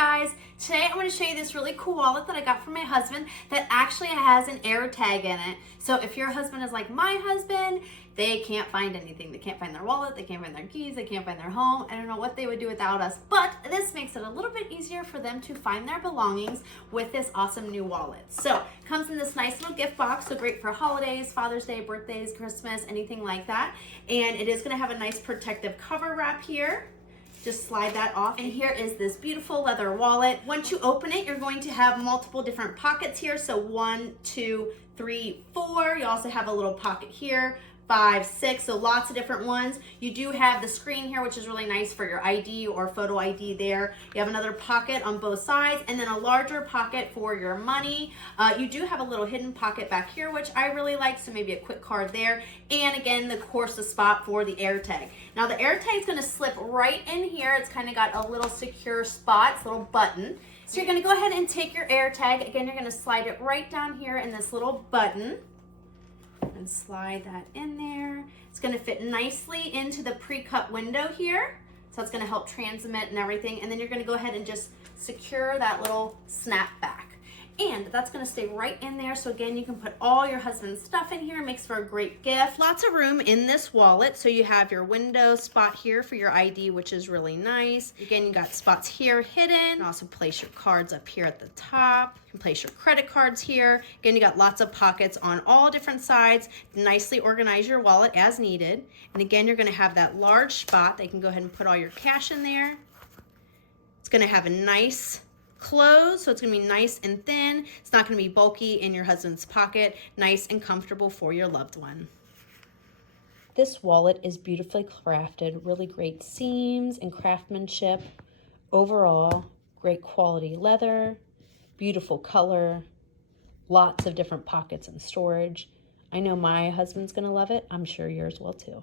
guys, today I'm going to show you this really cool wallet that I got from my husband that actually has an AirTag in it. So if your husband is like my husband, they can't find anything. They can't find their wallet, they can't find their keys, they can't find their home. I don't know what they would do without us, but this makes it a little bit easier for them to find their belongings with this awesome new wallet. So it comes in this nice little gift box, so great for holidays, Father's Day, birthdays, Christmas, anything like that. And it is going to have a nice protective cover wrap here. Just slide that off, and here is this beautiful leather wallet. Once you open it, you're going to have multiple different pockets here. So 1, 2, 3, 4. You also have a little pocket here, 5, 6, so lots of different ones. You do have the screen here, which is really nice for your ID or photo ID there. You have another pocket on both sides, and then a larger pocket for your money. You do have a little hidden pocket back here, which I really like, so maybe a quick card there. And again, of course, the spot for the AirTag. Now the AirTag is gonna slip right in here. It's kind of got a little secure spot, it's a little button. So you're gonna go ahead and take your AirTag. Again, you're gonna slide it right down here in this little button. And slide that in there. It's going to fit nicely into the pre-cut window here. So it's going to help transmit and everything. And then you're going to go ahead and just secure that little snap back. And that's going to stay right in there. So again, you can put all your husband's stuff in here. It makes for a great gift. Lots of room in this wallet. So you have your window spot here for your ID, which is really nice. Again, you got spots here hidden. You can also place your cards up here at the top. You can place your credit cards here. Again, you got lots of pockets on all different sides. Nicely organize your wallet as needed. And again, you're going to have that large spot that you can go ahead and put all your cash in there. It's going to have a nice close, so it's going to be nice and thin. It's not going to be bulky in your husband's pocket. Nice and comfortable for your loved one. This wallet is beautifully crafted, really great seams and craftsmanship. Overall, great quality leather, beautiful color, lots of different pockets and storage. I know my husband's going to love it. I'm sure yours will too.